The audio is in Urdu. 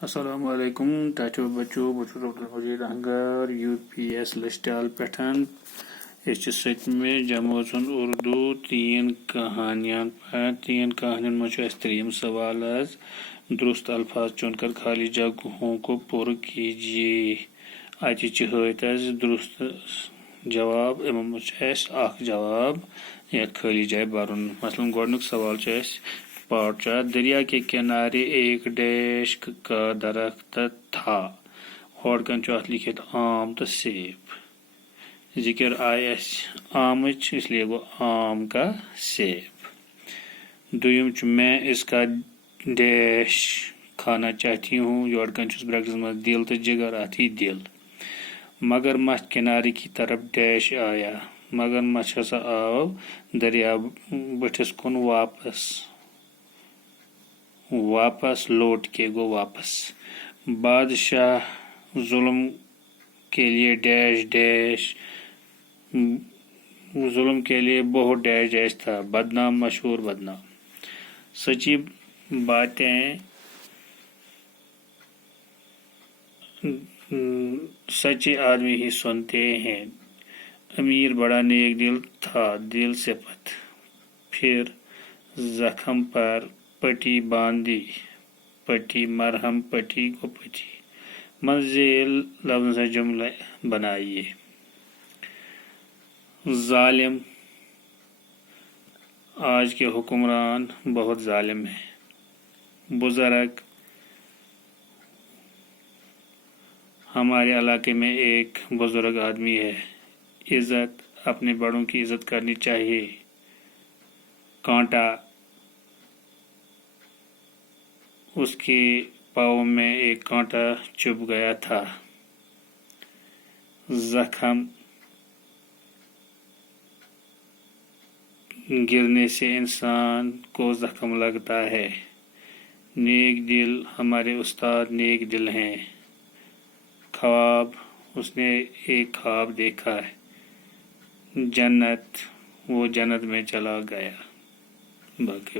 السلام علیکم ٹاٹو بچو بچو عبدالمجید اہنگر UPS لسٹال پٹھن اس ستمہ جماعت اردو 3 کہانیاں تین کہانیوں میں تریم سوال درست الفاظ چن کر خالی جگہوں کو پر کیجیے ات درست جواب اخ جواب یا خالی جائے برن مثلاً گۄڈنیُک سوال پارٹ دریا کے کنارے ایک ڈیش کا درخت تھا ہورکن ات لکھت آم تو سیب ذکر آئے آمچ اس لیے وہ آم کا سیب دویم میں اس کا ڈیش کھانا چاہتی ہوں یورکن بریکٹس میں دل تو جگر آتی دل مگر مچھ کنارے کی طرف ڈیش آیا مگر مچھ ہسا آو دریا بٹھس کن واپس لوٹ کے گو واپس بادشاہ ظلم کے لیے ڈیش ظلم کے لیے بہت ڈیش تھا بدنام مشہور بدنام سچی باتیں سچے آدمی ہی سنتے ہیں امیر بڑا نیک دل تھا دل صفت پھر زخم پر پٹی باندھی پٹی مرہم پٹی کو پٹی منزل لفظ سے جملہ بنائیے ظالم آج کے حکمران بہت ظالم ہیں بزرگ ہمارے علاقے میں ایک بزرگ آدمی ہے عزت اپنے بڑوں کی عزت کرنی چاہیے کانٹا اس کے پاؤں میں ایک کانٹا چبھ گیا تھا زخم گرنے سے انسان کو زخم لگتا ہے نیک دل ہمارے استاد نیک دل ہیں خواب اس نے ایک خواب دیکھا ہے جنت وہ جنت میں چلا گیا باقی